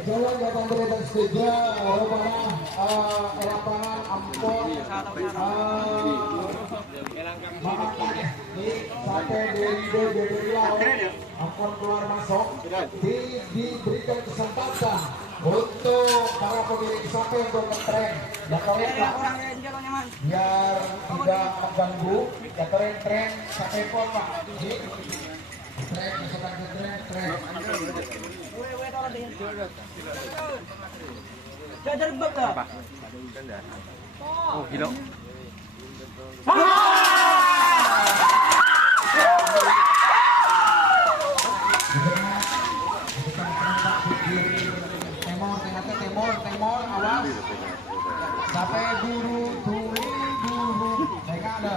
Jalan datang dari dan setia, rumah lapangan Ampon, sampai dari Ampon keluar masuk, diberikan kesempatan untuk para pemilik sapi untuk ngetren, ya korek biar tidak mengganggu, ya tren sampai pon pak, tren misalkan tren. Jajar bek lah. Oh, gila. Temor, awas. Sampai guru, saya nggak ada.